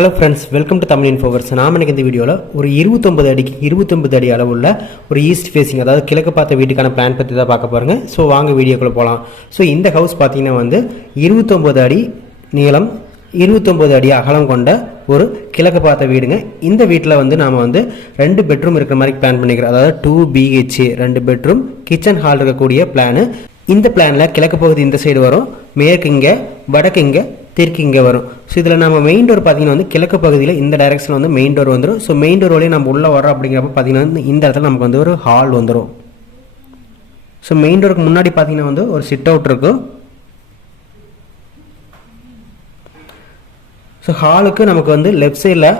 Hello friends, welcome to Tamil இன்ஃபோவர்ஸ். நாம் எனக்கு இந்த வீடியோவில் ஒரு 29 அடிக்கு 29 அடி அளவுள்ள ஒரு ஈஸ்ட் ஃபேஸிங், அதாவது கிழக்கு பார்த்த வீட்டுக்கான பிளான் பற்றி தான் பார்க்க பாருங்க. ஸோ வாங்க வீடியோக்குள்ளே போகலாம். ஸோ இந்த ஹவுஸ் பார்த்தீங்கன்னா 29 அடி நீளம், 29 அடி அகலம் கொண்ட ஒரு கிழக்கு பார்த்த வீடுங்க. இந்த வீட்டில் நாம் 2 பெட்ரூம் இருக்கிற மாதிரி பிளான் பண்ணிக்கிறோம். அதாவது 2 BHK 2 பெட்ரூம், கிச்சன் ஹால் இருக்கக்கூடிய பிளானு. இந்த பிளானில் கிழக்கு பகுதி இந்த சைடு வரும், மேற்கு இங்கே, வடக்கு இங்கே, தெற்கு இங்கே வரும். ஸோ இதில் நம்ம மெயின் டோர் பார்த்தீங்கன்னா கிழக்கு பகுதியில் இந்த டைரக்ஷன் மெயின் டோர் வந்துடும். ஸோ மெயின் டோர் வழியே நம்ம உள்ளே வரோம் அப்படிங்கிறப்ப பார்த்தீங்கன்னா இந்த இடத்துல நமக்கு ஒரு ஹால் வந்துடும். ஸோ மெயின் டோருக்கு முன்னாடி பார்த்தீங்கன்னா ஒரு சிட் அவுட் இருக்கும். ஸோ ஹாலுக்கு நமக்கு லெஃப்ட் சைடில்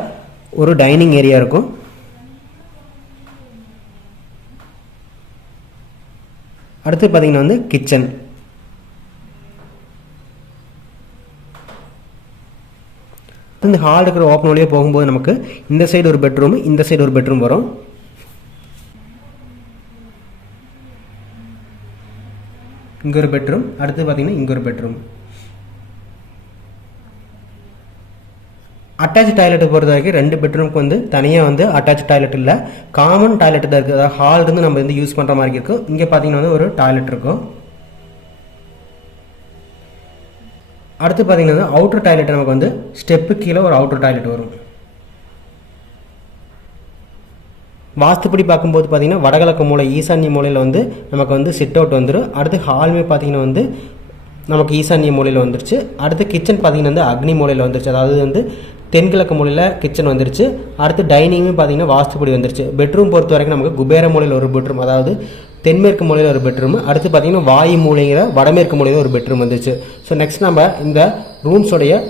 ஒரு டைனிங் ஏரியா இருக்கும். அடுத்து பார்த்தீங்கன்னா கிச்சன். இந்த ஹால் இருக்கிற ஓப்பன் வழியாக போகும்போது நமக்கு இந்த சைடு ஒரு பெட்ரூம், இந்த சைடு ஒரு பெட்ரூம் வரும். இங்கே ஒரு பெட்ரூம், அடுத்து பார்த்தீங்கன்னா இங்கே ஒரு பெட்ரூம். அட்டாச் டாய்லெட்டை பொறுத்த வரைக்கும் 2 பெட்ரூமுக்கு தனியாக அட்டாச் டாய்லெட் இல்லை, காமன் டாய்லெட் தான் இருக்குது. அதாவது ஹால் இருந்து நம்ம யூஸ் பண்ணுற மாதிரி இருக்கும். இங்கே பார்த்தீங்கன்னா ஒரு டாய்லெட் இருக்கும். அடுத்து பார்த்தீங்கன்னா அவுட்டர் டாய்லெட் நமக்கு ஸ்டெப்பு கீழே ஒரு அவுட்டர் டாய்லெட் வரும். வாஸ்துப்படி பார்க்கும்போது பார்த்தீங்கன்னா வடகிழக்கு மூலை ஈசான்ய மூலையில் நமக்கு சிட் அவுட் வந்துடும். அடுத்து ஹால்மே பார்த்தீங்கன்னா நமக்கு ஈசான்ய மூலையில் வந்துருச்சு. அடுத்து கிச்சன் பார்த்தீங்கன்னா அக்னி மூலையில் வந்துருச்சு. அதாவது தென்கிழக்கு மூலையில் கிச்சன் வந்துருச்சு. அடுத்து டைனிங்கும் பார்த்தீங்கன்னா வாஸ்துப்படி வந்துருச்சு. பெட்ரூம் பொறுத்த வரைக்கும் நமக்கு குபேர மூலையில் ஒரு பெட்ரூம், அதாவது தென்மேற்கு மூலையில் ஒரு பெட்ரூம். அடுத்து பார்த்தீங்கன்னா வாயு மூலையில் வடமேற்கு மூலையில் ஒரு பெட்ரூம் வந்துச்சு. ஸோ நெக்ஸ்ட் நம்ம இந்த ரூம்ஸோடைய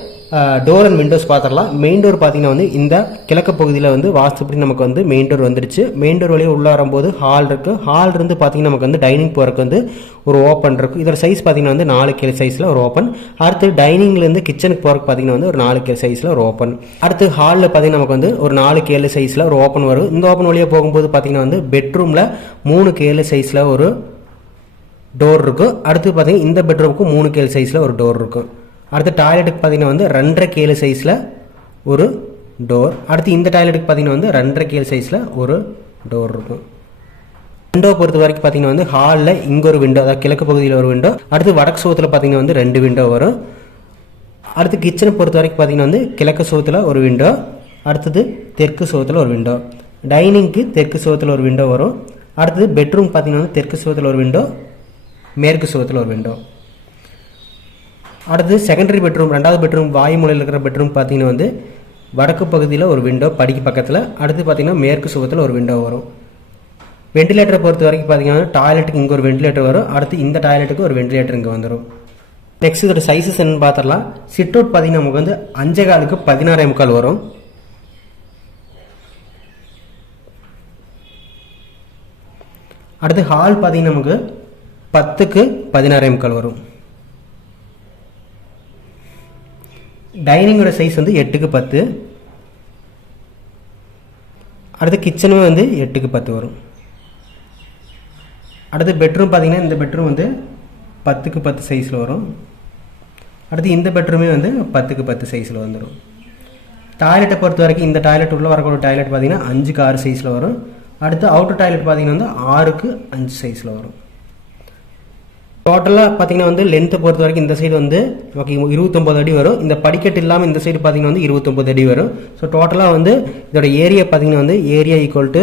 டோர் அண்ட் விண்டோஸ் பார்த்துடலாம். மெயின் டோர் பார்த்தீங்கன்னா இந்த கிழக்கு பகுதியில் வாஸ்துப்படி நமக்கு மெயின் டோர் வந்துடுச்சு. மெயின் டோர் வழியாக உள்ளே வரும்போது ஹால் இருக்குது. ஹால் இருந்து பார்த்தீங்கன்னா நமக்கு டைனிங் போகிறதுக்கு ஒரு ஓப்பன் இருக்கும். இதோட சைஸ் பார்த்தீங்கன்னா 4 KL சைஸில் ஒரு ஓப்பன். அடுத்து டைனிங்லேருந்து கிச்சனுக்கு போகிறதுக்கு பார்த்தீங்கன்னா ஒரு 4 KL சைஸில் ஒரு ஓப்பன். அடுத்து ஹாலில் பார்த்தீங்கன்னா நமக்கு ஒரு 4 KL சைஸில் ஒரு ஓப்பன் வரும். இந்த ஓப்பன் வழியாக போகும்போது பார்த்தீங்கன்னா பெட்ரூமில் 3 KL சைஸில் ஒரு டோர் இருக்கும். அடுத்து பார்த்தீங்கன்னா இந்த பெட்ரூமுக்கு 3 KL சைஸில் ஒரு டோர் இருக்கும். அடுத்து டாய்லெட்டுக்கு பார்த்தீங்கன்னா 2.5 KL சைஸில் ஒரு டோர். அடுத்து இந்த டாய்லெட்டுக்கு பார்த்தீங்கன்னா 2.5 KL சைஸில் ஒரு டோர் இருக்கும். விண்டோ பொறுத்த வரைக்கும் பார்த்தீங்கன்னா ஹாலில் இங்கே ஒரு விண்டோ, அதாவது கிழக்கு பகுதியில் ஒரு விண்டோ. அடுத்து வடக்கு சோத்தில் பார்த்தீங்கன்னா 2 விண்டோ வரும். அடுத்து கிச்சனை பொறுத்த வரைக்கும் பார்த்தீங்கன்னா கிழக்கு சோத்தில் ஒரு விண்டோ, அடுத்தது தெற்கு சோத்தில் ஒரு விண்டோ. டைனிங்க்கு தெற்கு சோத்தில் ஒரு விண்டோ வரும். அடுத்தது பெட்ரூம் பார்த்தீங்கன்னா தெற்கு சோத்தில் ஒரு விண்டோ, மேற்கு சோத்தில் ஒரு விண்டோ. அடுத்து செகண்டரி பெட்ரூம், 2வது பெட்ரூம் வாயு மூலையில் இருக்கிற பெட்ரூம் பார்த்தீங்கன்னா வடக்கு பகுதியில் ஒரு விண்டோ படிக்கு பக்கத்தில். அடுத்து பார்த்தீங்கன்னா மேற்கு சுவத்தில் ஒரு விண்டோ வரும். வெண்டிலேட்டரை பொறுத்த வரைக்கும் பார்த்தீங்கன்னா டாய்லெட்டுக்கு இங்கே ஒரு வெண்டிலேட்டர் வரும். அடுத்து இந்த டாய்லெட்டுக்கு ஒரு வெண்டிலேட்டர் இங்கே வந்துடும். நெக்ஸ்ட் இதோட சைஸஸ் என்னன்னு பார்த்துடலாம். சிட் அவுட் பார்த்தீங்கன்னா நமக்கு 5.25க்கு 16.25 வரும். அடுத்து ஹால் பார்த்தீங்கன்னா நமக்கு 10க்கு 16.25 வரும். டைனிங்கோட சைஸ் 8க்கு 10. அடுத்து கிச்சனுமே 8க்கு 10 வரும். அடுத்து பெட்ரூம் பார்த்தீங்கன்னா இந்த பெட்ரூம் 10க்கு 10 சைஸில் வரும். அடுத்து இந்த பெட்ரூமே 10க்கு 10 சைஸில் வந்துடும். டாய்லெட்டை பொறுத்த வரைக்கும் இந்த டாய்லெட் உள்ளே வரக்கூடிய டாய்லெட் பார்த்தீங்கன்னா 5க்கு 6 சைஸில் வரும். அடுத்து அவுட்டர் டாய்லெட் பார்த்தீங்கன்னா 6க்கு 5 சைஸில் வரும். டோட்டலாக பார்த்தீங்கன்னா லென்த்தை பொறுத்த வரைக்கும் இந்த சைடு நமக்கு 29 அடி வரும். இந்த படிக்கட்டு இல்லாமல் இந்த சைடு பார்த்தீங்கன்னா 29 அடி வரும். ஸோ டோட்டலாக இதோட ஏரியா பார்த்தீங்கன்னா ஏரியா ஈக்குவல் டு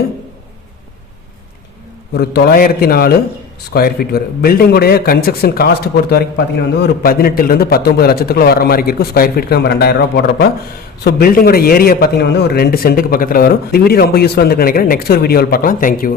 ஒரு 904 ஸ்கொயர் ஃபீட் வரும். பில்டிங்குடைய கன்ஸ்ட்ரக்ஷன் காஸ்ட் பொறுத்த வரைக்கும் பார்த்தீங்கன்னா ஒரு 18 to 19 லட்சத்துக்குள்ள வர மாதிரி இருக்கும். ஸ்கொயர் ஃபீட்டுக்கு நம்ம 2000 ரூபா போடுறப்ப. ஸோ பில்டிங்கோட ஏரியா பார்த்தீங்கன்னா ஒரு 2 சென்ட்டுக்கு பக்கத்தில் வரும். இந்த வீடியோ ரொம்ப யூஸ்ஃபுல்லாக நினைக்கிறேன். நெக்ஸ்ட் ஒரு வீடியோவில் பார்க்கலாம். தேங்க்யூ.